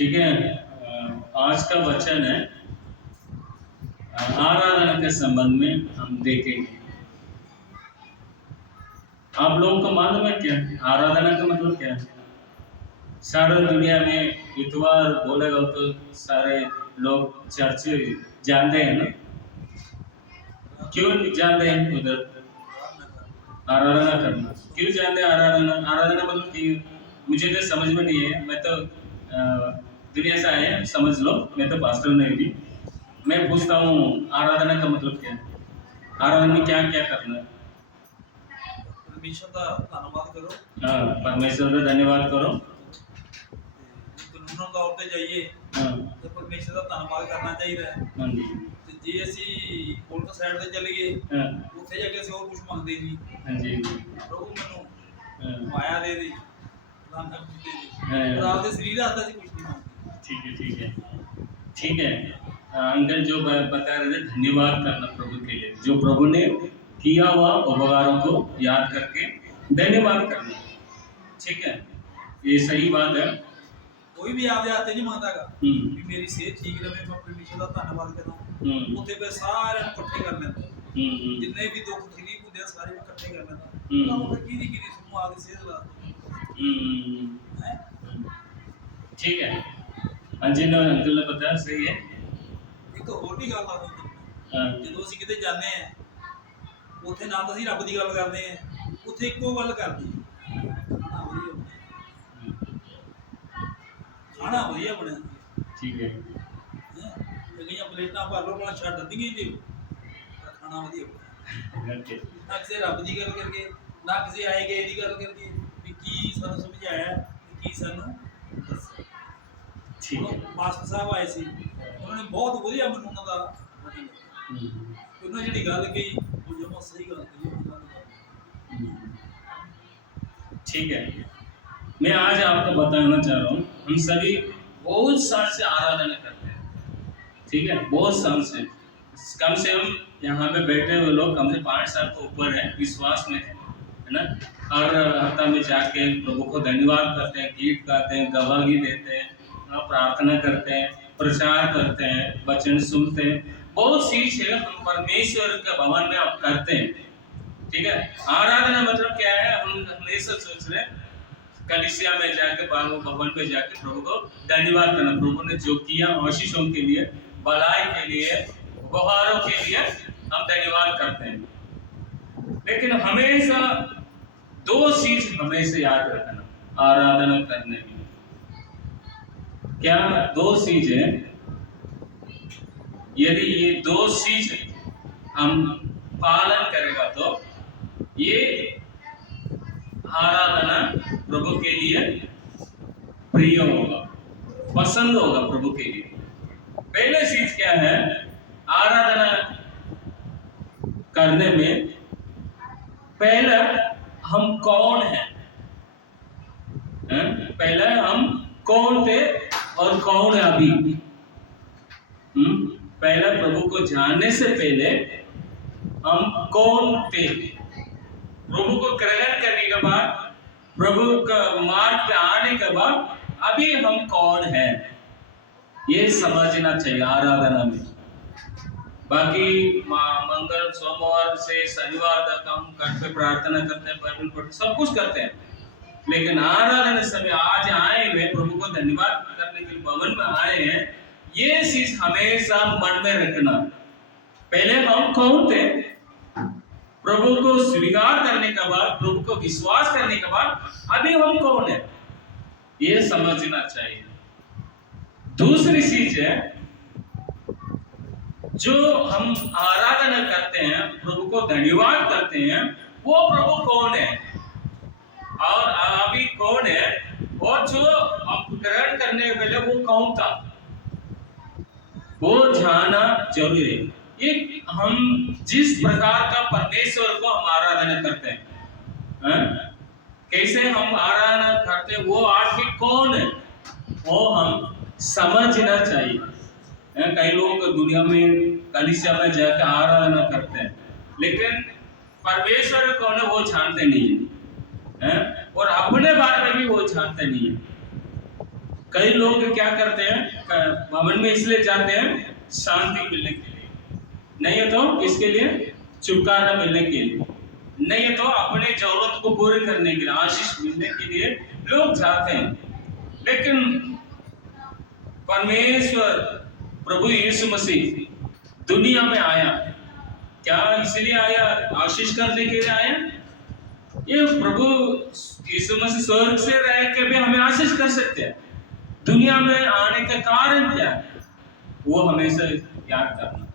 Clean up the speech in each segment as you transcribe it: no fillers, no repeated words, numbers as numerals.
ठीक है। आज का वचन है आराधना के संबंध में हम देखेंगे। आप लोगों को मालूम है क्या आराधना का मतलब क्या है? सारे दुनिया में इतवार बोलेगा तो सारे लोग चर्च जानते हैं ना? क्यों जानते हैं? उधर आराधना करना क्यों जानते हैं? आराधना मतलब कि मुझे तो समझ में नहीं है। मैं तो दुनिया से आए हैं, समझ लो। मैं तो पास्टर नहीं भी। मैं पूछता हूँ आराधना का मतलब क्या है? आराधना में क्या क्या करना है? परमेश्वर का धन्यवाद करो। हाँ, परमेश्वर का धन्यवाद करो। कानून तौर पे जाइए तो परमेश्वर का धन्यवाद करना चाहिए। हाँ जी। ਤੇ ਜੇ ਅਸੀਂ ਉਲਟ ਸਾਈਡ ਤੇ ਚਲੇ ਗਏ ਉੱਥੇ ਜਾ ਕੇ ਅਸੀਂ ਹੋਰ ਕੁਝ ਮੰਗਦੇ ਨਹੀਂ। हाँ जी। ਪ੍ਰਭੂ ਮੈਨੂੰ ਮਾਇਆ ਦੇ ਦੇ, ਰੰਗ ਦੇ ਦੇ, ਪਰ ਆਪਦੇ ਸਰੀਰ ਹੱਥ ਅਸੀਂ ਕੁਝ ਨਹੀਂ ਮੰਗਦੇ। ठीक है ठीक है। अंकल जो बता रहे थे धन्यवाद करना प्रभु के लिए, जो प्रभु ने किया हुआ उपकारों को याद करके धन्यवाद करना। ठीक है, ये सही बात है। कोई भी आपके हाथ नहीं मांगतागा कि मेरी सेहत ठीक रहे, मैं परमेश्वर का धन्यवाद करूं। ਉੱਥੇ ਫਿਰ ਸਾਰਿਆਂ ਨੂੰ ਇਕੱਠੇ ਕਰ ਲੈਂਦਾ। ਜਿੰਨੇ ਵੀ ਦੁੱਖ ਤਕਲੀਫ ਹੁੰਦੇ ਆ ਸਾਰੇ ਇਕੱਠੇ ਕਰ ਲੈਂਦਾ। ਉਹ ਫਿਰ ਕਿਹਦੀ ਸੁਣੋ ਆਪਦੀ ਸਿਹਤ ਲਾ। ठीक है। अंजन और अंकल ने बताया सही है। ਇੱਕ ਹੋਰ ਵੀ ਗੱਲ ਆਉਂਦੀ ਜਦੋਂ ਅਸੀਂ ਕਿਤੇ ਜਾਂਦੇ ਆ ਉੱਥੇ ਨਾ ਤਾਂ ਅਸੀਂ ਰੱਬ ਦੀ ਗੱਲ ਕਰਦੇ ਆ, ਉੱਥੇ ਇੱਕੋ ਗੱਲ ਕਰਦੇ ਖਾਣਾ ਵਧੀਆ ਬਣਿਆ। ठीक है। ਜਿਹੜੀਆਂ ਪਲੇਟਾਂ ਭਰ ਲੋ ਬਣਾ ਛੱਡ ਦਿੰਦੀਆਂ ਜੀ, ਖਾਣਾ ਵਧੀਆ ਬਣਿਆ। ਨਾ ਕਿਸੇ ਰੱਬ ਦੀ ਗੱਲ ਕਰਕੇ, ਨਾ ਕਿਸੇ ਆਏ ਗਏ ਦੀ ਗੱਲ ਕਰਕੇ ਵੀ ਕੀ ਸਾਨੂੰ ਸਮਝਾਇਆ ਤੇ ਕੀ ਸਾਨੂੰ ਦੱਸਿਆ। ਠੀਕ ਹੈ। ਮਾਸਟਰ ਸਾਹਿਬ ਆਏ ਸੀ, ਉਹਨਾਂ ਨੇ ਬਹੁਤ ਵਧੀਆ ਮੈਨੂੰ ਉਹਨਾਂ ਦਾ ਉਹਨਾਂ ਜਿਹੜੀ ਗੱਲ ਕਹੀ ਉਹ ਜਮਾ ਸਹੀ ਗੱਲ ਕਹੀ। ठीक है, मैं आज आपको बताना चाह रहा हूँ हम सभी बहुत साल से आराधना करते हैं। ठीक है, बहुत साल से, कम से कम यहाँ पे बैठे हुए लोग कम से 5 साल के ऊपर है, विश्वास में है ना। हर हफ्ता में जाके प्रभु को धन्यवाद करते हैं, गीत गाते हैं, गवाही देते हैं, प्रार्थना करते हैं, प्रचार करते हैं, वचन सुनते हैं। बहुत चीज है हम परमेश्वर के भवन में आप करते हैं। ठीक है, आराधना मतलब क्या है? हम हमेशा सोच रहे हैं कलीसिया में जाके भवन पे जाके प्रभु को धन्यवाद करना, प्रभु ने जो किया आशीषों के लिए, भलाई के लिए, उपहारों के लिए हम धन्यवाद करते हैं। लेकिन हमेशा 2 चीज हमेशा याद रखना आराधना करने में। क्या 2 चीज है? यदि ये 2 चीज हम पालन करेगा तो ये आराधना प्रभु के लिए प्रिय होगा, पसंद होगा प्रभु के लिए। पहले चीज क्या है? आराधना करने में पहले हम कौन हैं? पहले हम कौन थे और कौन है अभी? पहले प्रभु को जानने से पहले हम कौन थे? प्रभु को ग्रहण करने के बाद, प्रभु का मार्ग पे आने के बाद अभी हम कौन हैं, ये समझना चाहिए आराधना में। बाकी मंगल सोमवार से शनिवार तक हम घर पे प्रार्थना करते हैं, बाइबल पढ़ते, सब कुछ करते हैं। लेकिन आराधना समय आज आए हुए प्रभु को धन्यवाद करने के लिए भवन में आए हैं, ये चीज हमेशा मन में रखना। पहले हम कौन थे, प्रभु को स्वीकार करने के बाद, प्रभु को विश्वास करने के बाद अभी हम कौन है, ये समझना चाहिए। दूसरी चीज है, जो हम आराधना करते हैं, प्रभु को धन्यवाद करते हैं, वो प्रभु कौन है और अभी कौन है, और जो हम ग्रहण करने के पहले वो कौन था, वो जानना जरूरी है। ये हम जिस प्रकार का परमेश्वर को हम आराधना करते हैं, कैसे हम आराधना करते हैं, वो आखिर कौन है, वो हम समझना चाहिए। कई लोग दुनिया में कलीसिया में जाकर आराधना करते हैं, लेकिन परमेश्वर कौन है वो जानते नहीं है, और अपने बारे में भी वो जानते नहीं है। कई लोग क्या करते हैं, भवन में इसलिए जाते हैं शांति मिलने के लिए, नहीं है तो किसके लिए, छुटकारा मिलने के लिए, नहीं है तो अपने जरूरत को पूरी करने के लिए, आशीष मिलने के लिए लोग जाते हैं। लेकिन परमेश्वर प्रभु यीशु मसीह दुनिया में आया, क्या इसलिए आया, आशीष करने के लिए आया? ये प्रभु यीशु मसीह स्वर्ग से रह के भी हमें आशीष कर सकते हैं। दुनिया में आने का कारण क्या है, वो हमेशा याद करना।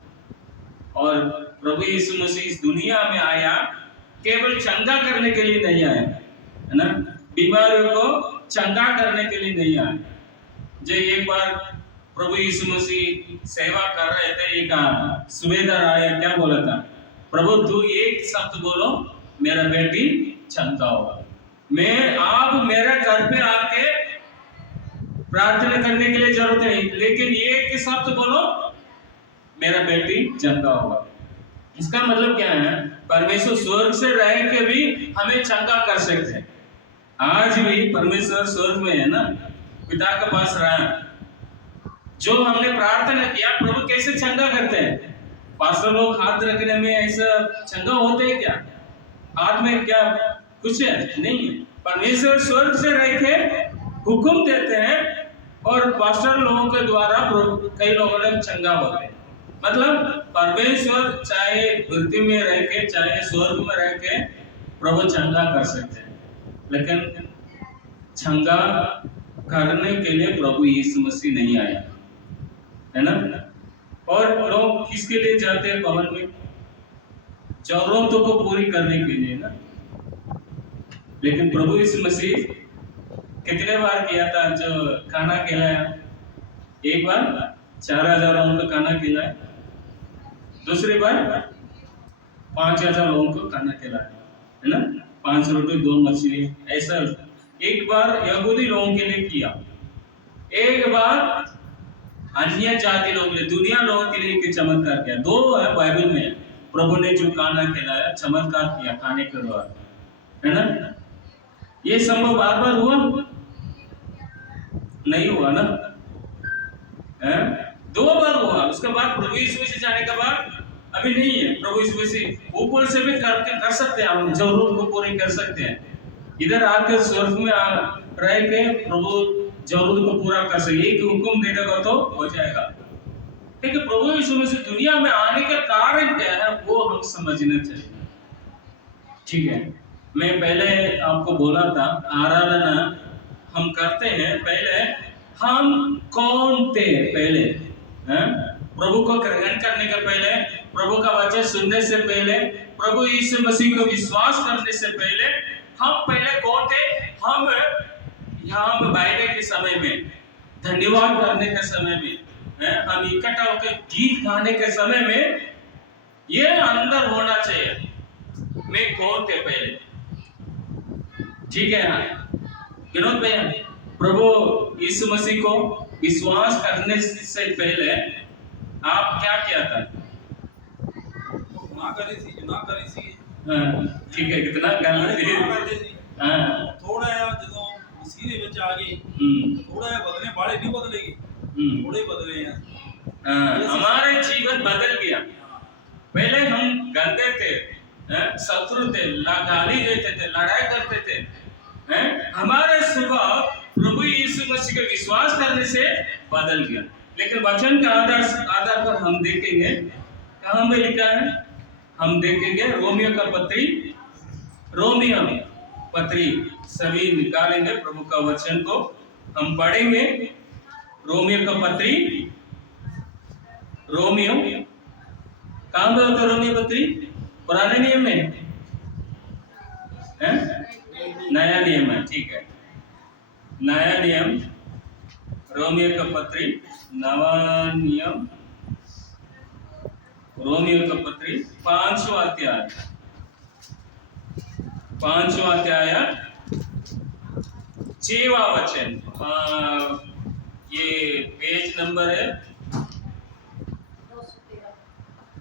और प्रभु यीशु मसीह इस दुनिया में आया केवल चंगा करने के लिए नहीं आया, है ना, बीमारियों को चंगा करने के लिए नहीं आया। जो एक बार प्रभु यीशु मसीह सेवा कर रहे थे, एक सुबेदार आया, क्या बोला था, प्रभु तू एक शब्द बोलो मेरा बेटी चंगा होगा। मैं आप मेरे घर पे आके प्रार्थना करने के लिए जरूरत नहीं, लेकिन एक शब्द बोलो मेरा बेटी चंगा होगा। इसका मतलब क्या है, परमेश्वर स्वर्ग से रह के भी हमें चंगा कर सकते हैं। आज भी परमेश्वर स्वर्ग में है ना, पिता के पास रहा, जो हमने प्रार्थना किया प्रभु कैसे चंगा करते हैं। पास्टर लोग हाथ रखने में ऐसा चंगा होते हैं क्या? हाथ में क्या कुछ है? नहीं है। परमेश्वर स्वर्ग से रह के हुक्म देते हैं और पास्टर लोगों के द्वारा कई लोगों ने चंगा होते हैं। मतलब परमेश्वर चाहे पृथ्वी में रह के चाहे स्वर्ग में रह के प्रभु चंगा कर सकते हैं, लेकिन चंगा करने के लिए प्रभु यीशु मसीह नहीं आया, है ना। और लोग किसके लिए जाते हैं भवन में? जरूरतों को पूरी करने के लिए ना। लेकिन प्रभु यीशु मसीह कितने बार किया था जो खाना खिलाया? एक बार 4000 लोगों को खाना खिलाया, दूसरी बार 5000 लोगों को खाना खिलाया, है ना, 5 रोटी 2 मछली। ऐसा एक बार यहूदी लोगों के लिए किया, एक बार अन्य जाति लोगों के लिए, दुनिया लोगों के लिए चमत्कार किया। 2 है बाइबल में प्रभु ने जो खाना खिलाया, चमत्कार किया खाने के द्वारा, है ना। ये संभव बार बार हुआ नहीं हुआ ना, है? 2 बार हुआ। उसके बाद प्रभु यीशु मसीह जाने के बाद अभी नहीं है। प्रभु यीशु मसीह ऊपर से भी कर सकते हैं, हम जरूरत को पूरी कर सकते हैं। इधर आकर स्वर्ग में रह के प्रभु जरूरत को पूरा कर सकते, एक हुक्म दे देगा तो हो जाएगा। ठीक है, प्रभु यीशु मसीह दुनिया में आने का कारण क्या है वो हम समझना चाहिए। ठीक है, मैं पहले आपको बोला था आराधना हम करते हैं, पहले हम कौन थे? पहले प्रभु को ग्रहण करने के पहले, प्रभु का वचन सुनने से पहले, प्रभु यीशु मसीह को विश्वास करने से पहले हम पहले कौन थे? हम यहाँ बैठने के समय में, धन्यवाद करने के समय में, हम इकट्ठा होकर गीत गाने के समय में ये अंदर होना चाहिए, मैं कौन थे पहले। ठीक है विनोद भैया, प्रभु यीशु मसीह को विश्वास करने से पहले आप क्या किया था? ना करी सी ठीक है, कितना गलत थोड़ा ਜਦੋਂ मसीह ਦੇ ਵਿੱਚ ਆ ਗਏ थोड़ा बदले, बाड़े नहीं बदलेगी, थोड़े बदले हैं। हमारे जीवन बदल गया। पहले हम गंदे थे, शत्रु थे, गाली देते थे, लड़ाई करते थे, हमारे स्वभाव प्रभु यीशु मसीह के विश्वास करने से बदल गया। लेकिन वचन के आधार पर हम देखेंगे, कहाँ में लिखा है, हम देखेंगे रोमियो का पत्री सभी निकालेंगे, प्रभु का वचन को हम पढ़ेंगे। रोमियो का पत्री, रोमियो कहाँ पे होता है? रोमियो पत्री पुराने नियम में है, नया नियम है। ठीक है, नया नियम, रोमियो का पत्री, नवा नियम, रोमियो का पत्री 5वां अध्याय, 5वां अध्याय 6वां वचन। ये पेज नंबर है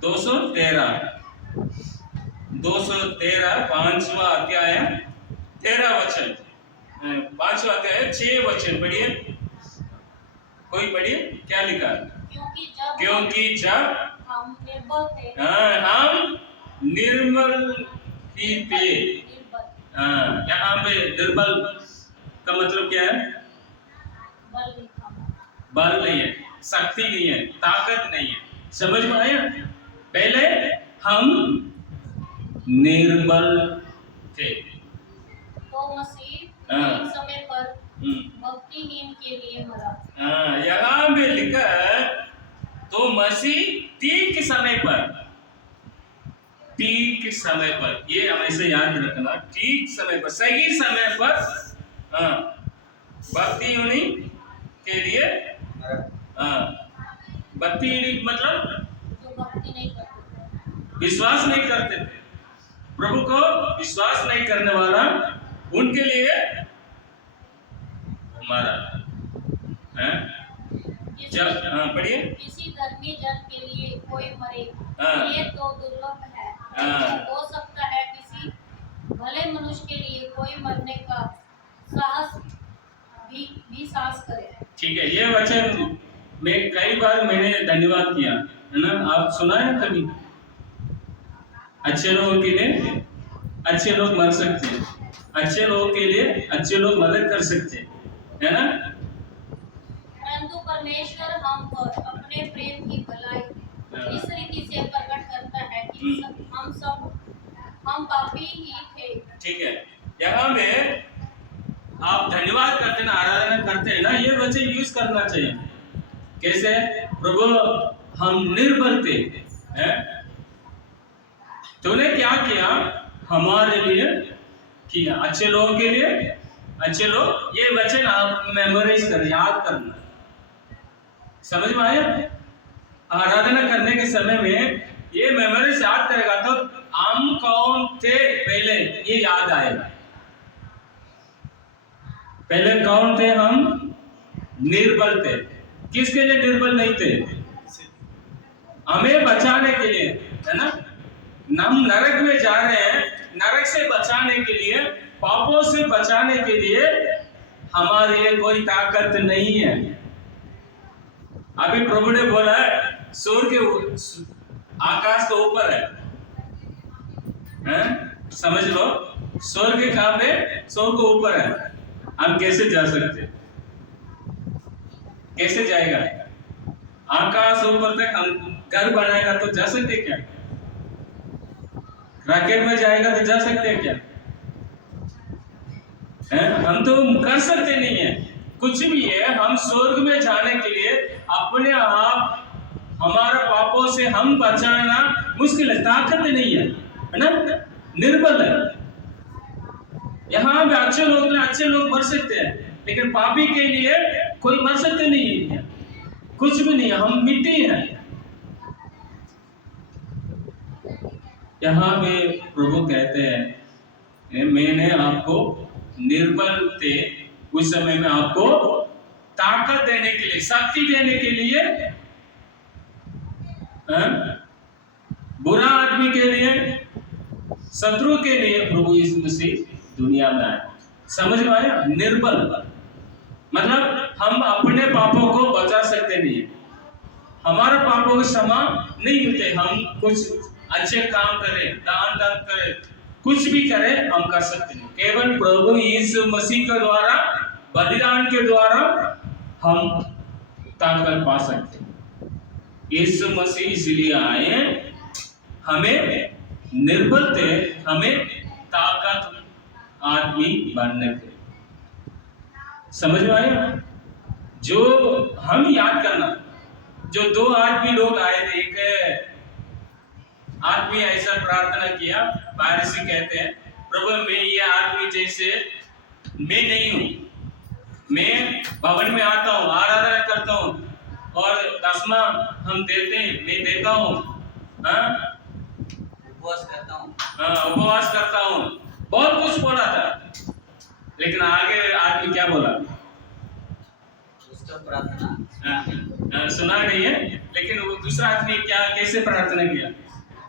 213, 5वां अध्याय 13 वचन, 5वां अध्याय 6 वचन पढ़िए। कोई पढ़िए क्या लिखा है? क्योंकि जब हम निर्बल थे, हम निर्मल ही थे। यहाँ पे निर्बल का मतलब क्या है? बल नहीं है, शक्ति नहीं है, ताकत नहीं है। समझ में आया? पहले हम निर्बल थे, तो मसीह एक समय पर भक्तिहीन के लिए मरा। यहाँ पे लिखा है तो मसीह ठीक समय पर, ये हमेशा याद रखना, ठीक समय पर, सही समय पर भक्तिहीन के लिए भक्तिहीन मतलब जो भक्ति नहीं करते थे, विश्वास नहीं करते थे, प्रभु को विश्वास नहीं करने वाला, उनके लिए हमारा पढ़िए। किसी धर्मी जन के लिए कोई मरे, ये तो दुर्लभ है। हो सकता है किसी भले मनुष्य के लिए कोई मरने का साहस भी साहस करे। ठीक है, ये वचन में कई बार मैंने धन्यवाद किया है ना, आप सुना है कभी? अच्छे लोगों के लिए अच्छे लोग मर सकते हैं, अच्छे लोगों के लिए अच्छे लोग मदद कर सकते हैं, है ना? परंतु परमेश्वर हम पर अपने प्रेम की भलाई इस रीति से प्रकट करता है कि हम पापी ही थे। ठीक है, यहाँ में आप धन्यवाद करते हैं ना, आराधना करते हैं ना, ये वचन यूज करना चाहिए। कैसे? प्रभु हम निर्बल थे, तूने क्या किया हमारे लिए किया, अच्छे लोगों के लिए अच्छे लोग। ये वचन आप मेमोराइज कर, याद करना। समझ में आया? आराधना करने के समय में ये मेमोरीज याद करेगा तो हम कौन थे पहले ये याद आएगा। पहले कौन थे? हम निर्बल थे। किसके लिए निर्बल नहीं थे? हमें बचाने के लिए, है ना? हम नरक में जा रहे हैं, नरक से बचाने के लिए, पापों से बचाने के लिए हमारे लिए कोई ताकत नहीं है। अभी प्रभु ने बोला है सूर्य के आकाश के ऊपर है? समझ लो, स्वर्ग कहाँ पे? स्वर्ग के ऊपर है। हम कैसे जा सकते? कैसे जाएगा? आकाश ऊपर तक हम घर बनाएगा तो जा सकते क्या? रॉकेट में जाएगा तो जा सकते क्या? हम तो कर सकते नहीं है कुछ भी है। हम स्वर्ग में जाने के लिए अपने आप हमारा पापों से हम बचाना मुश्किल है, ताकत नहीं है ना, निर्बल है। यहाँ पे अच्छे लोग मर सकते हैं, लेकिन पापी के लिए कोई मर सकते नहीं है, कुछ भी नहीं है, हम मिट्टी हैं। यहाँ पे प्रभु कहते हैं मैंने आपको निर्बल थे उस समय में आपको ताकत देने के लिए, शक्ति देने के लिए, बुरा आदमी के लिए, शत्रु के लिए प्रभु यीशु मसीह दुनिया में आए। समझ में आया? निर्बल मतलब हम अपने पापों को बचा सकते नहीं, हमारे पापों को क्षमा नहीं मिलते। हम कुछ अच्छे काम करें, दान करें, कुछ भी करें, हम कर सकते नहीं। केवल प्रभु यीशु मसीह के द्वारा, बलिदान के द्वारा हम ताकत पा सकते हैं। यीशु मसीह इसलिए आए, हमें निर्बल थे, हमें ताकत आदमी बनने थे। समझ में आया? जो हम याद करना, जो दो आदमी लोग आए थे, एक आदमी ऐसा प्रार्थना किया, फारिसी कहते हैं प्रभु मैं ये आदमी जैसे मैं नहीं हूँ, मैं भवन में आता हूँ, आराधना करता हूँ और दसवां हम देते हैं, मैं देता हूँ, उपवास करता हूँ, बहुत कुछ बोला था। लेकिन आगे आदमी क्या बोला? उसका प्रार्थना सुना नहीं है, लेकिन वो दूसरा आदमी क्या कैसे प्रार्थना किया?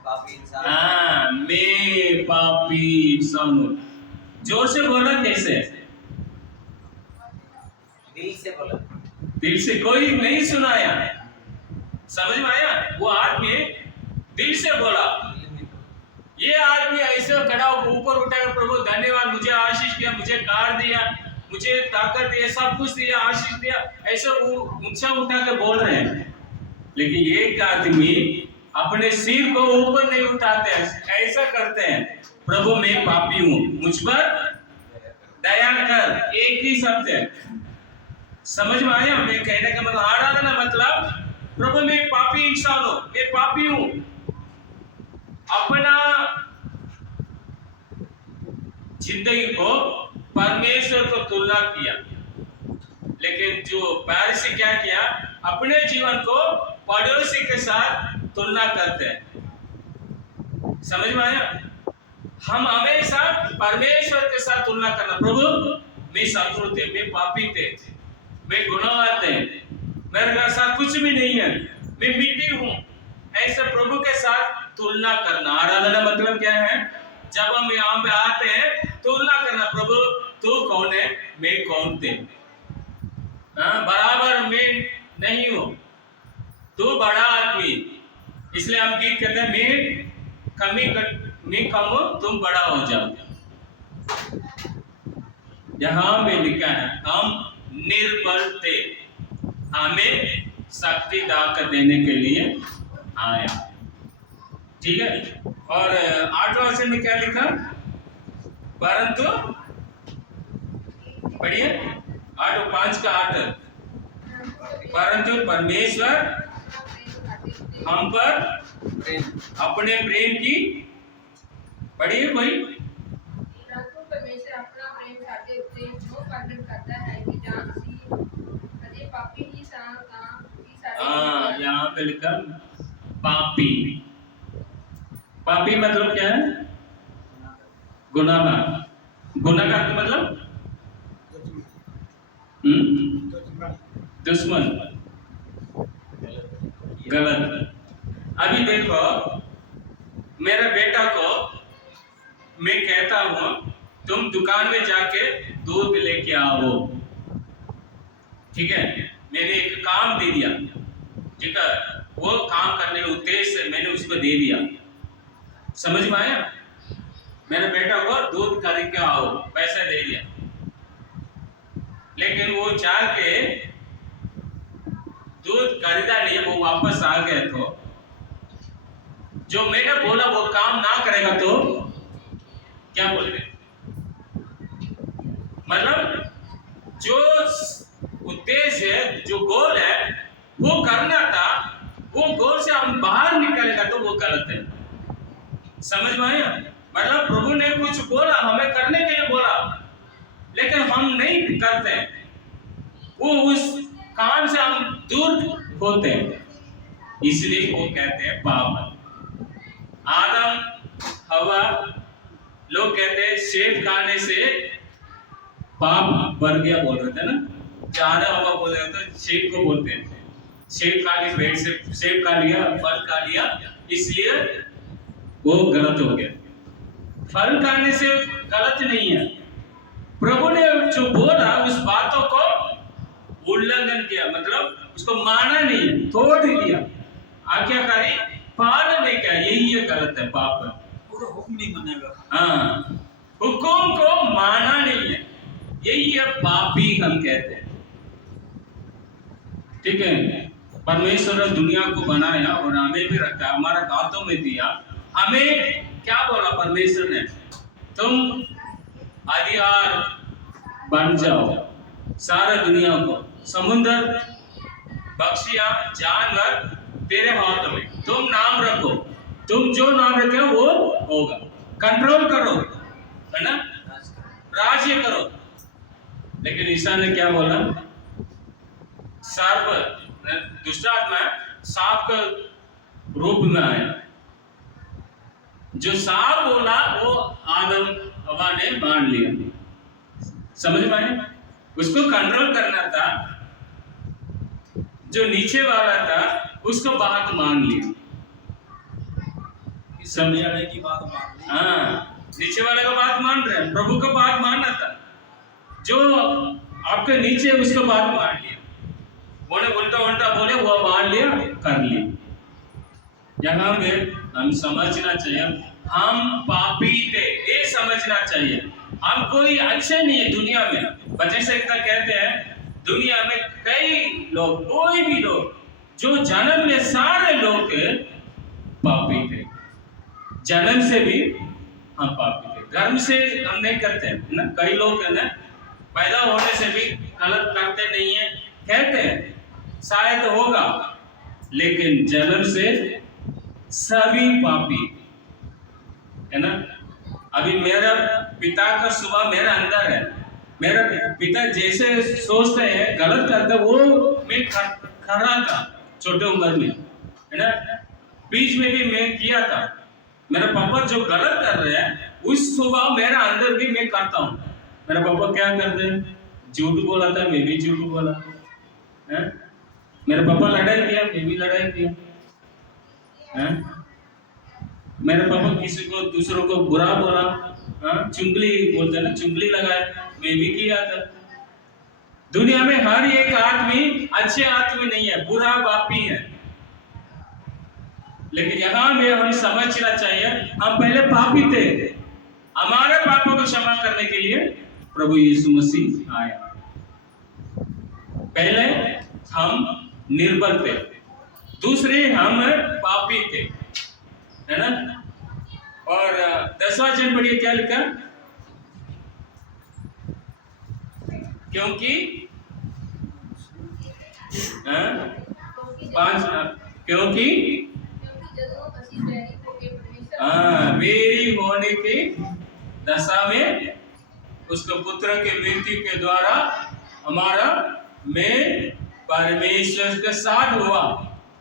पापी इंसान। मैं पापी इंसान हूँ। जोर से बोला, कैसे? दिल से बोला। दिल से कोई नहीं सुनाया, समझ में आया? वो आदमी दिल से बोला। ये आदमी ऐसे खड़ा होकर ऊपर उठाकर प्रभु धन्यवाद, मुझे आशीष दिया, मुझे कार दिया, मुझे ताकत दिया, सब कुछ दिया, आशीष दिया, ऐसे वो ऊंचा उठा के बोल रहे हैं। लेकिन एक आदमी अपने सिर को ऊपर नहीं उठाते हैं, ऐसा करते हैं, प्रभु मैं पापी हूं, मुझ पर दया कर। एक ही शब्द है, समझ में आया? मैं कहने का मतलब आराधना मतलब प्रभु मैं पापी इंसान हूं, मैं पापी हूं। अपना जिंदगी को परमेश्वर को तुलना किया, लेकिन जो पारसी क्या किया, अपने जीवन को पड़ोसी के साथ तुलना करते हैं। समझ में आया? हम हमेशा परमेश्वर के साथ तुलना करना, प्रभु मैं शत्रु थे, मैं पापी थे, मैं गुनाहगार थे, मेरे साथ कुछ भी नहीं है, मैं मिट्टी हूं, ऐसे प्रभु के साथ तुलना करना। आराधना मतलब क्या है? जब हम यहाँ पे आते हैं तुलना करना, प्रभु तू कौन है, मैं कौन थे, बराबर मैं नहीं हूं, तू बड़ा आदमी। इसलिए हम गीत कहते हैं मैं कम हूं, तुम बड़ा हो जाओ। यहां पे लिखा है हम निर्बल थे, हमें शक्ति दाकर देने के लिए आया। ठीक है? और 8वां वचन में क्या लिखा? परंतु पढ़िए 8:5 परंतु परमेश्वर हम पर अपने प्रेम की, पढ़िए कोई, परमेश्वर अपना प्रेम साडे उत्ते जो प्रगट करता है कि जान सी अजे पापी ही सान की साडे। यहाँ पे लिखा पापी। पापी मतलब क्या है? गुनाहगार। गुनाहगार का मतलब दुश्मन, गलत। अभी देखो मेरे बेटा को मैं कहता हूं तुम दुकान में जाके दूध लेके आओ, ठीक है? मैंने एक काम दे दिया, ठीक है? वो काम करने के उद्देश्य से मैंने उसको दे दिया, समझ में आया? मेरे बेटा को दूध खरीद के आओ, पैसा दे दिया, लेकिन वो जाके दूध खरीदा नहीं, वो वापस आ गया, तो जो मैंने बोला वो काम ना करेगा तो क्या बोलते? मतलब जो उद्देश्य है, जो गोल है वो करना था, वो गोल से हम बाहर निकलेगा तो वो गलत है। समझ में आया? मतलब प्रभु ने कुछ बोला, हमें करने के लिए बोला, लेकिन हम नहीं करते हैं, वो उस काम से हम दूर होते हैं, इसलिए वो कहते हैं पाप। आदम हवा, लोग कहते हैं सेब खाने से पाप बढ़ गया बोल रहे थे ना, ज्यादा हवा बोल रहे थे, सेब को बोलते हैं, सेब खा लिया, पेट से सेब खा लिया, फल खा लिया, इसलिए वो गलत हो गया। फल खाने से गलत नहीं है, प्रभु ने जो बोला उस बातों को उल्लंघन किया, मतलब उसको माना नहीं, तोड़ दिया, आज्ञाकारी पालन नहीं किया, यही ये गलत है, पाप है। पूरा हुक्म नहीं मानेगा। हाँ, हुक्म को माना नहीं है, यही है पापी हम कहते हैं। ठीक है? परमेश्वर ने दुनिया को बनाया और हमें भी रखा, हमारे हाथों में दिया। हमें क्या बोला परमेश्वर ने? तुम अधिकार बन जाओ सारा दुनिया को, समुद्र, पक्षियां, जानवर तेरे हाथ में, तुम नाम रखो, तुम जो नाम रखे वो होगा, कंट्रोल करो, है ना, राज्य करो। लेकिन ईसा ने क्या बोला? सर्प, दुष्ट आत्मा सांप का रूप में आया, जो सांप बोला वो आदम हवा ने मान लिया। समझ में आया? उसको कंट्रोल करना था, जो नीचे वाला था उसको बात मान लिया, समझ आने की बात मान ली। हाँ, नीचे वाले का बात मान रहे हैं, प्रभु का बात मानना था, जो आपके नीचे उसको बात मान लिया। उन्हें उल्टा उल्टा बोले, वो मान लिया, कर लिया। यहाँ में हम समझना चाहिए हम पापी थे, ये समझना चाहिए। हम कोई अच्छे नहीं है दुनिया में। बच्चे से इतना कहते हैं, दुनिया में कई लोग, कोई भी लोग जो जन्म में सारे लोग पापी थे, जन्म से भी हम पापी थे। कर्म से हम नहीं करते हैं ना, कई लोग है ना पैदा होने से भी गलत करते नहीं है, कहते हैं शायद होगा, लेकिन जन्म से सभी पापी है ना। अभी मेरा पिता का स्वभाव मेरा अंदर है, मेरा पिता जैसे सोचते हैं गलत करते, वो मैं खड़ा था छोटे उम्र में है ना, बीच में भी मैं किया था। मेरा पापा जो गलत कर रहे हैं उस स्वभाव मेरा अंदर भी मैं करता हूँ। मेरा पापा क्या करते हैं, झूठ बोला था, मैं भी झूठ बोला है। मेरा पापा लड़ाई किया, मैं भी लड़ाई किया है। मेरे पापा किसी को दूसरों को बुरा बोला, चुंगली बोलते हैं ना, चुंगली लगाया, मैं भी किया था। दुनिया में हर एक आदमी अच्छे आदमी नहीं है, बुरा पापी है। लेकिन यहाँ में हम समझना चाहिए हम पहले पापी थे, हमारे पापों को क्षमा करने के लिए प्रभु यीशु मसीह आया। पहले हम निर्बल थे, दूसरे हम पापी थे है ना। और 10वां वचन पढ़िए, क्या लिखा, क्योंकि क्योंकि मेरी होने की दशा में उसके पुत्र के मृत्यु के द्वारा हमारा मैं परमेश्वर के साथ हुआ।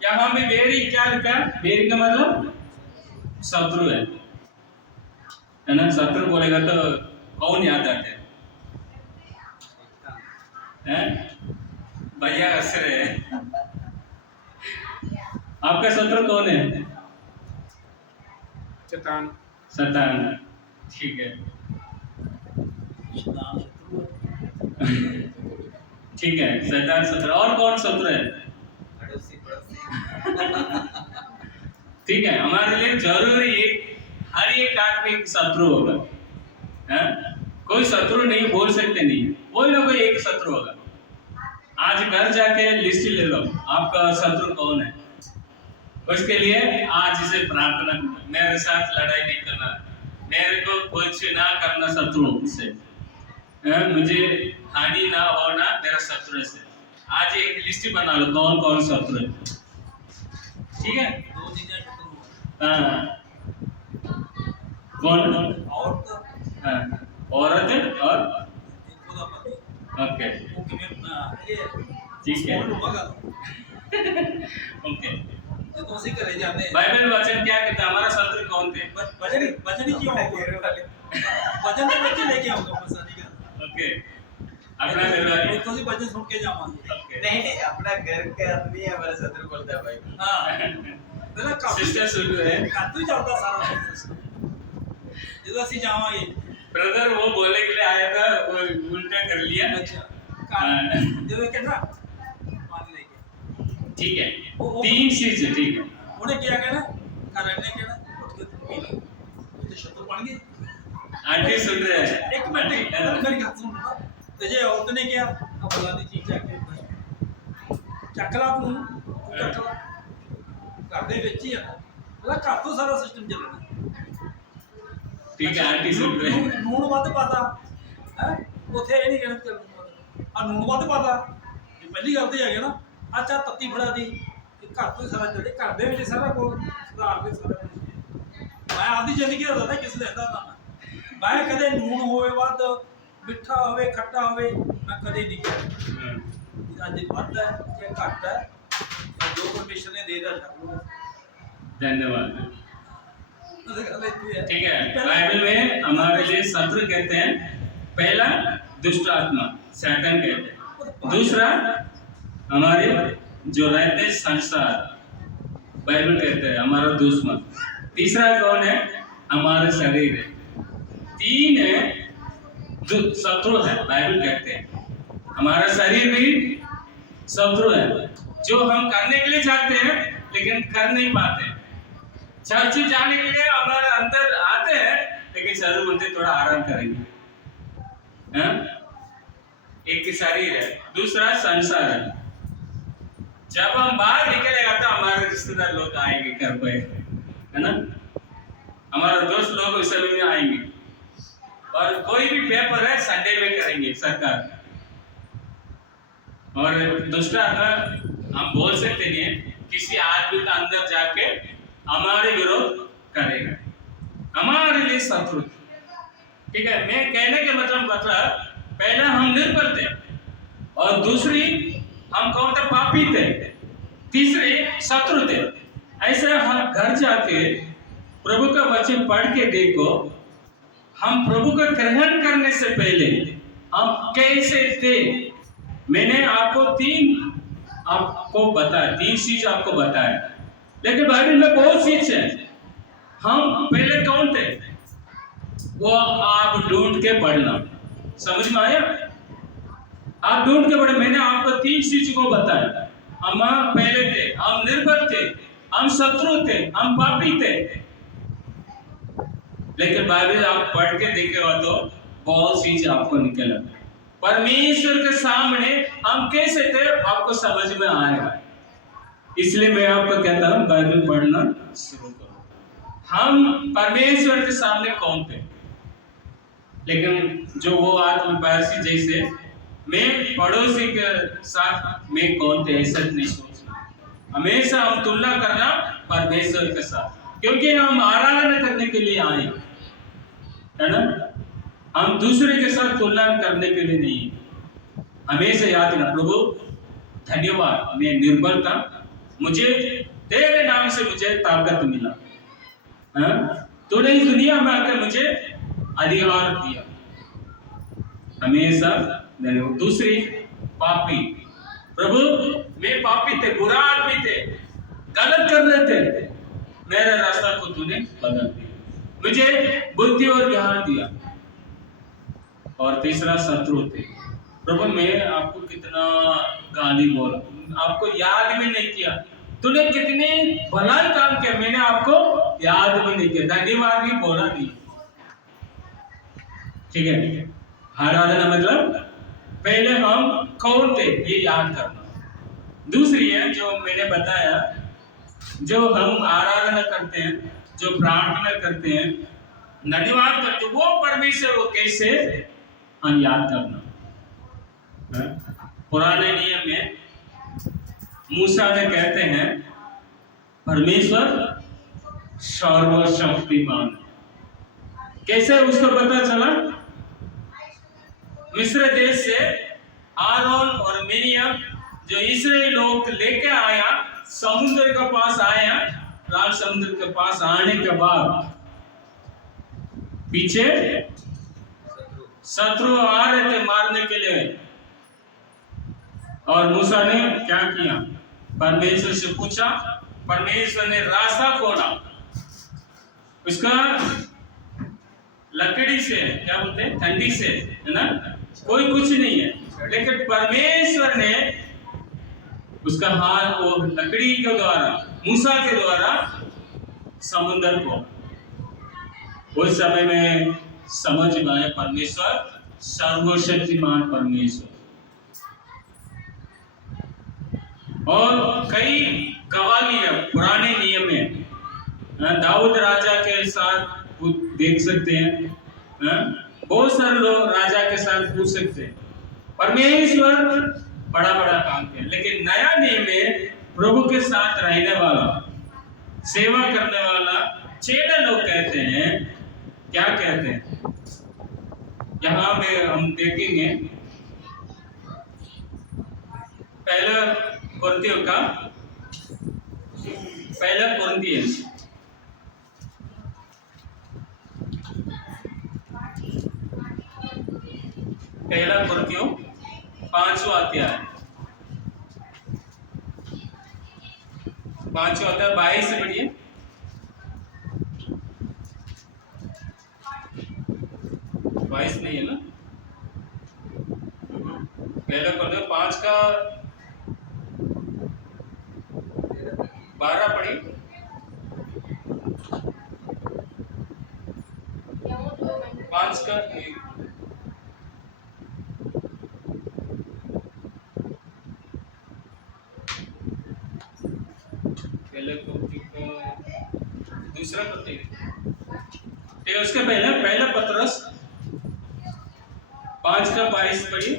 यहाँ में बेरी क्या लिखा, बेरी का मतलब शत्रु है ना। शत्रु बोलेगा तो कौन याद आते हैं, भैया हंस रहे हैं। आपका शत्रु कौन है? शैतान। शैतान, ठीक है ठीक है, शैतान शत्रु। और कौन शत्रु है? ठीक है, हमारे लिए जरूरी हर एक आदमी शत्रु होगा है? कोई शत्रु नहीं बोल सकते नहीं, कोई ना कोई एक शत्रु होगा। आज घर जाके लिस्ट ले लो आपका शत्रु कौन है, उसके लिए आज इसे प्रार्थना, मेरे साथ लड़ाई नहीं करना, मेरे को कुछ ना करना शत्रु से, मुझे हानि ना होना मेरा शत्रु से। आज एक लिस्ट बना लो कौन कौन शत्रु है, ठीक है। दो चीजें शत्रु, हाँ, कौन? औरत और ओके, ठीक है ओके। तो उसी करे जाते हैं। बाइबल वचन क्या कहता है, हमारा शत्रु कौन थे? वचन ही क्यों वचन तो बच्चे लेके आऊंगा परेशानी का। ओके, अपना घर तो सी वचन सुन के जावांगे। ओके, नहीं, अपना घर के आदमी है हमारा शत्रु बोलता है भाई। हां सिस्टर सुन रहे हैं, कातू ही चलता सारा सिस्टम। जब ਅਸੀਂ जावांगे ब्रदर वो बोलने के लिए आया था, वो उल्टा कर लिया। अच्छा जब कहना मान लेके, ठीक है, तीन चीज है, ठीक है। उन्हें क्या कहना, कारण ने कहना उठ के तुम पी लो, तो शत्रु बन गए। आंटी सुन रहे हैं, एक मिनट मेरी बात सुन लो। तो जे औरत ने क्या अब फलानी चीज जाके ਚੱਕਲਾ ਤੂੰ ਚੱਕਲਾ ਘਰ ਦੇ ਵਿੱਚ ਹੀ ਆ ਨਾ, ਘਰ ਤੋਂ ਸਾਰਾ ਸਿਸਟਮ ਚੱਲਣਾ। ठीक है, आंटी सुन रहे हैं। ਨੂਣ ਵੱਧ ਪਾਤਾ ਹੈ, ਉੱਥੇ ਇਹ ਨਹੀਂ ਕਹਿਣਾ ਚੱਲ ਆ ਨੂਣ ਵੱਧ ਪਾਤਾ, ਇਹ ਪਹਿਲੀ ਗੱਲ ਤੇ ਹੈਗੇ ਨਾ। ਅੱਛਾ ਤੱਤੀ ਫੜਾ ਦੀ, ਘਰ ਤੋਂ ਹੀ ਸਾਰਾ ਚੱਲੇ, ਘਰ ਦੇ ਵਿੱਚ ਸਾਰਾ ਕੁਝ ਸੁਧਾਰ ਕੇ ਸਾਰਾ ਕੁਝ। ਮੈਂ ਆਪਦੀ ਜ਼ਿੰਦਗੀ ਦਾ ਦੱਸਦਾ ਕਿਸ ਲੈਂਦਾ ਤਾਂ ਮੈਂ ਕਦੇ ਨੂਣ ਹੋਵੇ ਵੱਧ, ਮਿੱਠਾ ਹੋਵੇ, ਖੱਟਾ ਹੋਵੇ, ਮੈਂ ਕਦੇ ਨਹੀਂ ਕਿਹਾ ਅੱਜ ਵੱਧ ਹੈ ਜਾਂ ਘੱਟ ਹੈ, ਜੋ ਪਰਮੇਸ਼ਰ ਨੇ ਦੇ ਦਿੱਤਾ। धन्यवाद। ठीक ठीक है, बाइबल में हमारे लिए शत्रु कहते हैं, पहला दुष्ट आत्मा शैतान कहते हैं, दूसरा हमारे जो रहते संसार बाइबल कहते हैं हमारा दुश्मन, तीसरा कौन है, हमारे शरीर है। तीन है जो शत्रु है बाइबल कहते हैं, हमारा शरीर भी शत्रु है, जो हम करने के लिए चाहते हैं लेकिन कर नहीं पाते। चर्च जाने के लिए हमारे अंदर आते हैं लेकिन शत्रु बोलते थोड़ा आराम करेंगे। हाँ? एक शरीर है, दूसरा संसार है। जब हम बाहर निकलेगा तो हमारे रिश्तेदार लोग आएंगे घर पे, है ना, हमारे दोस्त लोग इस समय में आएंगे। और कोई भी पेपर है संडे में करेंगे सरकार। और दूसरा हम बोल सकते नहीं किसी आदमी का अंदर जाके हमारे विरोध करेगा, हमारे लिए शत्रु। ठीक है, मैं कहने के मतलब पहले हम निर्बल थे, और दूसरी हम कौन थे? पापी थे, तीसरे शत्रु थे। ऐसे हम घर जाके प्रभु का वचन पढ़ के देखो, हम प्रभु का ग्रहण करने से पहले हम कैसे थे। मैंने आपको तीन चीज आपको बताया, लेकिन बाइबल में बहुत चीज है। हम पहले कौन थे वो आप ढूंढ के पढ़ना, समझ में आया? आप ढूंढ के पढ़े। मैंने आपको तीन चीज को बताया। हम पहले थे, हम निर्बल थे, हम शत्रु थे, हम पापी थे। लेकिन बाइबल आप पढ़ के देखेगा तो बहुत चीज आपको निकला। परमेश्वर के सामने हम कैसे थे आपको समझ में आएगा। इसलिए मैं आपको कहता हूं बाइबल पढ़ना शुरू करो। हम परमेश्वर के सामने कौन थे? लेकिन जो वो आत्मपारसी जैसे मैं पड़ोसी के साथ मैं कौन थे ऐसा नहीं सोचना। हमेशा हम तुलना करना परमेश्वर के साथ, क्योंकि हम आराधना करने के लिए आए, है ना। हम दूसरे के साथ तुलना करने के लिए नहीं। हमेशा याद रखना, प्रभु धन्यवाद, मैं निर्बल था, मुझे तेरे नाम से मुझे ताकत मिला, तूने इस दुनिया में आकर मुझे अधिकार दिया। हमेशा धन्यवाद। दूसरी पापी, प्रभु मैं पापी थे, बुरा आदमी थे, गलत कर रहे थे, मेरे रास्ता को तूने बदल दिया, मुझे बुद्धि और ज्ञान दिया। और तीसरा शत्रु थे, प्रभु मैं आपको कितना गाली बोला, आपको याद भी नहीं किया, तूने कितने भला काम किया, मैंने आपको याद भी नहीं किया, धन्यवाद भी बोला नहीं। ठीक है, आराधना मतलब पहले हम कौन थे ये याद करना। दूसरी है जो मैंने बताया, जो हम आराधना करते हैं, जो प्रार्थना करते हैं, धन्यवाद करते हैं, वो परमेश्वर को कैसे हम याद करना। पुराने नियम में मूसा ने कहते हैं परमेश्वर सर्वशक्तिमान। कैसे उसको पता चला? मिस्र देश से आरोन और मिरियम जो इस्राएल लोग लेके आया, समुद्र के पास आया, लाल समुद्र के पास आने के बाद पीछे शत्रु आ रहे थे मारने के लिए, और मूसा ने क्या किया? परमेश्वर से पूछा, परमेश्वर ने रास्ता खोला। उसका लकड़ी से, क्या बोलते हैं, ठंडी से, है ना, कोई कुछ नहीं है, लेकिन परमेश्वर ने उसका हाथ वो लकड़ी के द्वारा, मूसा के द्वारा समुद्र को, उस समय में समझ में आया परमेश्वर सर्वशक्तिमान परमेश्वर। और कई गवाही है पुराने नियम में, दाऊद राजा के साथ देख सकते हैं, बहुत सारे लोग राजा के साथ पूछ सकते हैं, परमेश्वर बड़ा बड़ा काम किया। लेकिन नया नियम में प्रभु के साथ रहने वाला, सेवा करने वाला चेला लोग कहते हैं, क्या कहते हैं? यहाँ में हम देखेंगे पहला कुरिन्थियों का, पहला कुरिन्थियंस पहला कुरिन्थियों 5वां अध्याय 22 से पढ़िए। बाईस नहीं है ना, पहला कुरिन्थियों 5 का दूसरा पत्री, ठीक है। उसके पहले पहला पत्रस 5:22 पढ़िए।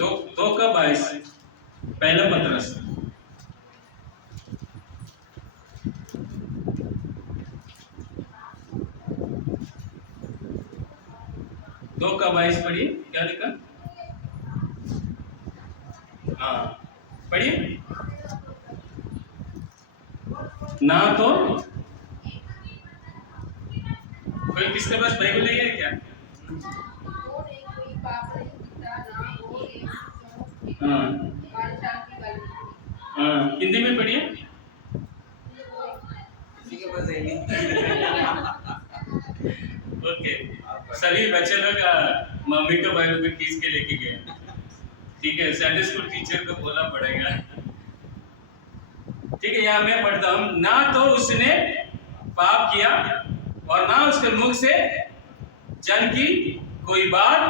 2:22 पहला पत्रस। दो का 22 पढ़िए, क्या लिखा? हाँ पढ़िए। ना तो कोई किसके पास बाइबल नहीं है क्या? और एक कोई पाप नहीं किया ना वो एक हाँ बादशाह की गल हाँ हिंदी में पढ़िए। किसी के पास है नहीं। ओके, सभी बच्चे लोग मम्मी को बाइबल पे खींच के लेके गए, ठीक है। संडे स्कूल टीचर को बोलना पड़ेगा, ठीक है। यहाँ मैं पढ़ता हूँ। ना तो उसने पाप किया और ना उसके मुख से जन की कोई बात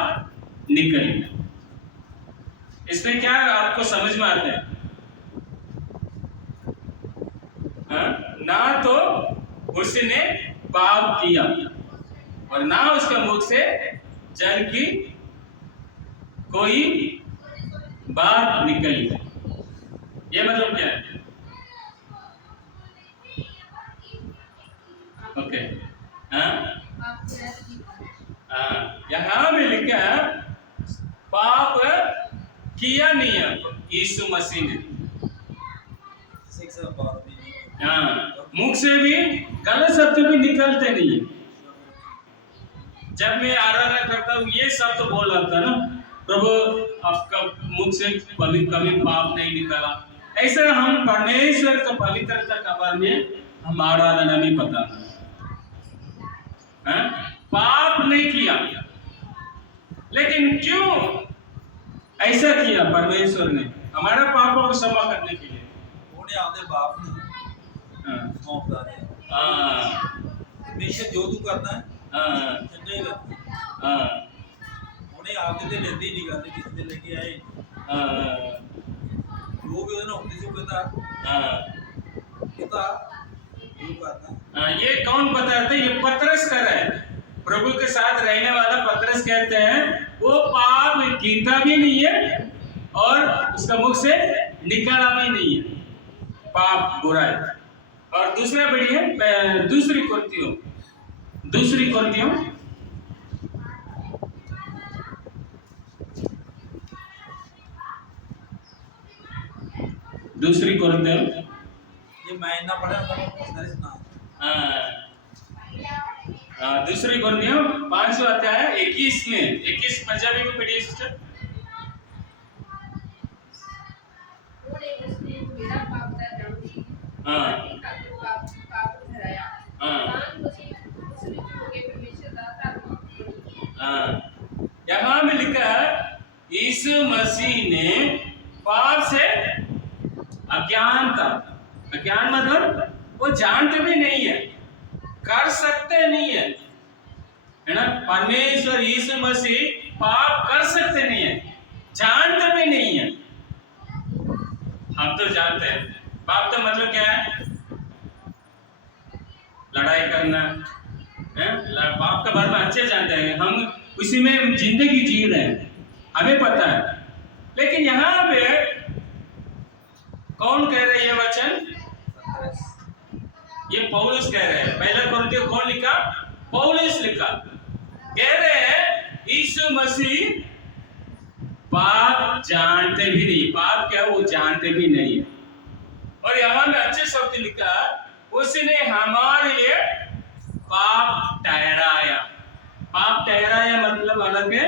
निकली। इसमें क्या आपको समझ में आता है? हाँ? ना तो उसने पाप किया और ना उसके मुख से जन की कोई बात निकली। ये मतलब क्या है? ओके, यहाँ भी लिखा है पाप किया नहीं है यीशु मसीह ने। शिक्षा पाप भी नहीं। हाँ, मुख से भी गलत शब्द भी निकलते नहीं है। जब मैं आराधना करता हूँ ये शब्द बोल रहा था ना, प्रभु आपका मुख से कभी कभी पाप नहीं निकला। ऐसे हम परमेश्वर का पवित्रता के बारे में हम आराधना में पता है? पाप नहीं किया, लेकिन क्यों ऐसा किया? परमेश्वर ने हमारे पापों को क्षमा करने के लिए ਉਹਨੇ ਆਪਦੇ ਬਾਪ ਨੂੰ ਸੌਂਪਦਾ ਰਿਹਾ। ਹਮੇਸ਼ਾ ਜੋ ਤੂੰ ਕਰਦਾ ਹੈ ਚੰਗਾ ਹੀ ਕਰਦਾ। ਉਹਨੇ ਆਪਦੇ ਤੇ ਲੈਂਦੀ ਨਹੀਂ ਗੱਲ, ਕਿਸੇ ਦੇ ਲੈ ਕੇ ਆਏ ਜੋ ਵੀ ਉਹਦੇ ਨਾਲ ਹੁੰਦੀ ਸੀ ਉਹ ਕਹਿੰਦਾ जो करना। ये कौन बताते हैं? ये पतरस कर रहा है। प्रभु के साथ रहने वाला पतरस कहते हैं वो पाप कीता भी नहीं है और उसका मुख से निकला भी नहीं है पाप बुराई। और दूसरा बड़ी है दूसरी कुरिन्थियों 2 कुरिन्थियों ये मैं इतना पढ़ा तो सारे सुना। 2 कुरिन्थियों 5 अध्याय 21 में 21 पंजाबी में पढ़िए सिस्टर। ਉਹਨੇ ਉਸਨੇ ਮੇਰਾ ਪਾਪ ਦਾ ਜਾਣਦੀ ਖਾਤਰ ਪਾਪ ਠਹਿਰਾਇਆ ਤਾਂ ਤੁਸੀਂ ਉਸ ਵਿੱਚ ਹੋ ਕੇ ਪਰਮੇਸ਼ਰ ਦਾ ਧਰਮ। यहाँ में लिखा है यीशु मसीह ने पाप से अज्ञान था। अज्ञान मतलब वो जानते भी नहीं है, कर सकते नहीं है ना। परमेश्वर यीशु मसीह पाप कर सकते नहीं है, जानते भी नहीं है। हम तो जानते हैं पाप तो मतलब क्या है? लड़ाई करना है। पाप का बारे में अच्छे जानते हैं, हम उसी में जिंदगी जी रहे हैं, हमें पता है। लेकिन यहाँ पे कौन कह रहे हैं ये वचन? ये पौलुस कह रहे हैं। पहला कुरिन्थियों कौन लिखा? पौलुस लिखा। कह रहे हैं यीशु मसीह पाप जानते भी नहीं। पाप क्या है वो जानते भी नहीं। और यहाँ में अच्छे शब्द लिखा उसने हमारे लिए पाप ठहराया। पाप ठहराया मतलब अलग है,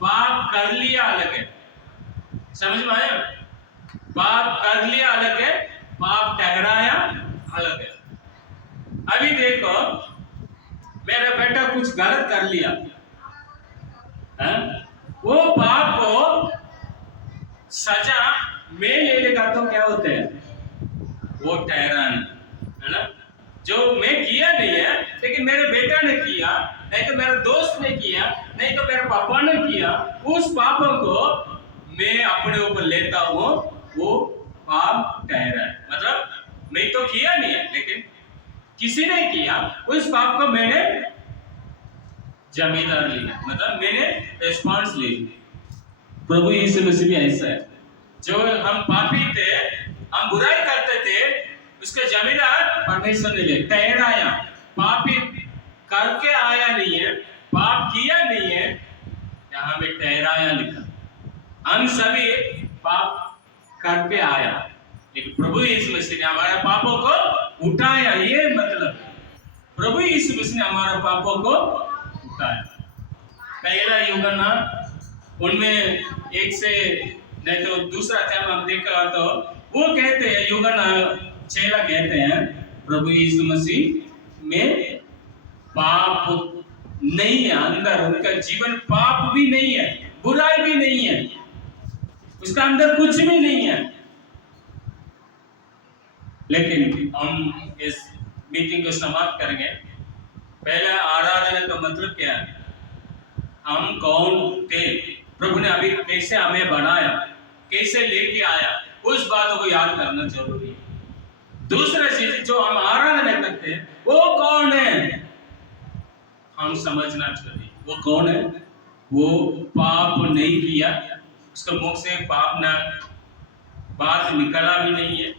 पाप कर लिया अलग है। समझ में आया? पाप कर लिया अलग है, पाप ठहराया अलग है। अभी देखो मेरा बेटा कुछ गलत कर लिया है? वो पाप को सजा में ले लेगा तो क्या होता है? वो ठहराना है ना। जो मैं किया नहीं है लेकिन मेरे बेटा ने किया, नहीं तो मेरे दोस्त ने किया, नहीं तो मेरे पापा ने किया, उस पापों को मैं अपने ऊपर लेता हूँ, वो पाप ठहरा है। मतलब मैं तो किया नहीं है, लेकिन किसी ने किया, उस पाप को मैंने जिम्मेदार लिया, मतलब मैंने रिस्पॉन्स ली। प्रभु यीशु मसीह भी ऐसा है, जो हम पापी थे, हम बुराई करते थे, उसके जिम्मेदार परमेश्वर ने लिया। ठहराया, पापी करके आया नहीं है, पाप किया नहीं है, यहाँ पे ठहराया लिखा। हम सभी पाप करके आया, लेकिन प्रभु यीशु मसीह ने हमारे पापों को उठाया। ये मतलब प्रभु यीशु मसीह ने हमारे पापों को उठाया। पहला यूहन्ना उनमें 1 से नहीं तो दूसरा अध्याय हम देखा तो वो कहते हैं, यूहन्ना 6 कहते हैं, प्रभु यीशु मसीह में पाप नहीं है, अंदर उनका जीवन पाप भी नहीं है, बुराई भी नहीं है, उसका अंदर कुछ भी नहीं है। लेकिन हम इस मीटिंग को समाप्त करेंगे। पहला आराधना का मतलब क्या है, हम कौन थे, प्रभु ने अभी कैसे हमें बनाया, कैसे लेके आया, उस बातों को याद करना जरूरी है। दूसरा चीज जो हम आराधना करते हैं वो कौन है, हम समझना चाहिए वो कौन है। वो पाप नहीं किया, उसके मुख से पाप ना बात निकला भी नहीं है,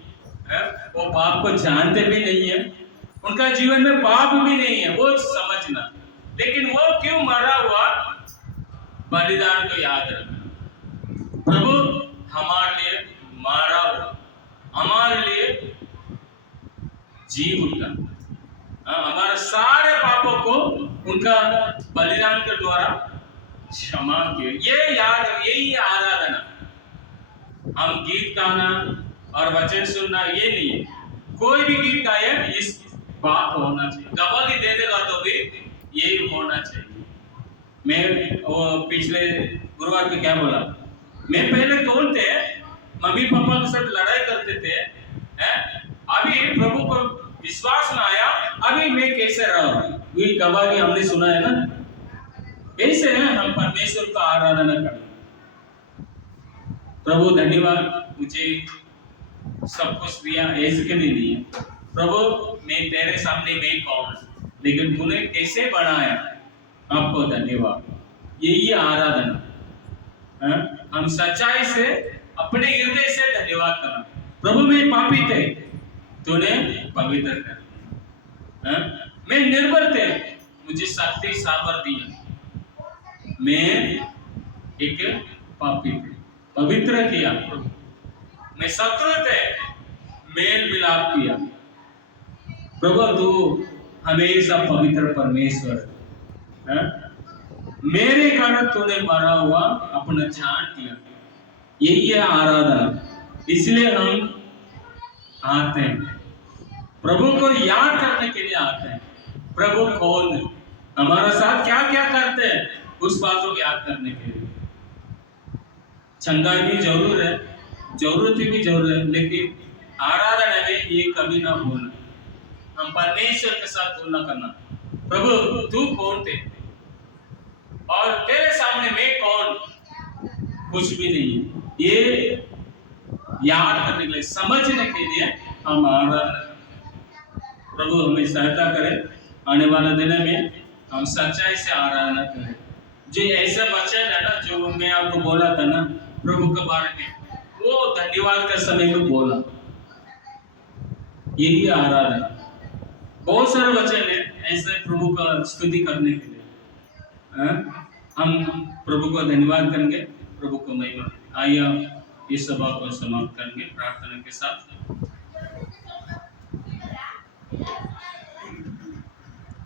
वो पाप को जानते भी नहीं है, उनका जीवन में पाप भी नहीं है, वो समझना। लेकिन वो क्यों मरा हुआ, बलिदान को याद रखना। प्रभु हमारे लिए मारा हुआ, हमारे लिए जीव उठा, हमारे सारे पापों को उनका बलिदान के द्वारा क्षमा किया। ये याद, यही आराधना। हम गीत गाना और वचन सुनना ये नहीं है, कोई भी गीत गाए इस बात होना चाहिए, गवाही देने का तो भी यही होना चाहिए। मैं वो पिछले गुरुवार को क्या बोला, मैं पहले कौन थे, मम्मी पापा के साथ लड़ाई करते थे, अभी प्रभु को विश्वास में आया, अभी मैं कैसे रहा हूं, ये गवाही हमने सुना है ना। कैसे है हम परमेश्वर का आराधना करें। प्रभु धन्यवाद, मुझे सब कुछ दिया, ऐसे के नहीं दिया। प्रभु मैं तेरे सामने मैं कौन, लेकिन तूने कैसे बनाया, आपको धन्यवाद। यही आराधना, हम सच्चाई से अपने हृदय से धन्यवाद करना। प्रभु मैं पापी थे, तूने पवित्र कर दिया, मैं निर्बल थे, मुझे शक्ति सामर्थ दिया, मैं एक पापी थे, पवित्र किया। प्रभु मैं शत्रु थे, मेल मिलाप किया। प्रभु तू हमेशा पवित्र परमेश्वर है, मेरे कारण तूने मरा हुआ अपना जान दिया। यही है आराधना। इसलिए हम आते हैं, प्रभु को याद करने के लिए आते हैं। प्रभु कौन है, हमारे साथ क्या क्या करते हैं, उस बातों को याद करने के लिए। चंगाई भी जरूर है, जरूरत भी जरूर है, लेकिन आराधना में ये कभी ना भूलना, हम परमेश्वर के साथ तुलना करना। प्रभु तू कौन थे और तेरे सामने मैं कौन, कुछ भी नहीं। ये याद करने के लिए, समझने के लिए हम आराधना। प्रभु हमें सहायता करे, आने वाला दिन में हम सच्चाई से आराधना करें। जो ऐसा वचन है ना, जो मैं आपको बोला था ना प्रभु के बारे में, वो धन्यवाद का समय में बोला, यही आराधना। बहुत सारे वचन है ऐसे प्रभु का स्तुति करने के लिए। हम प्रभु को धन्यवाद करेंगे, प्रभु को महिमा। आइए इस सभा को समाप्त करेंगे प्रार्थना के साथ।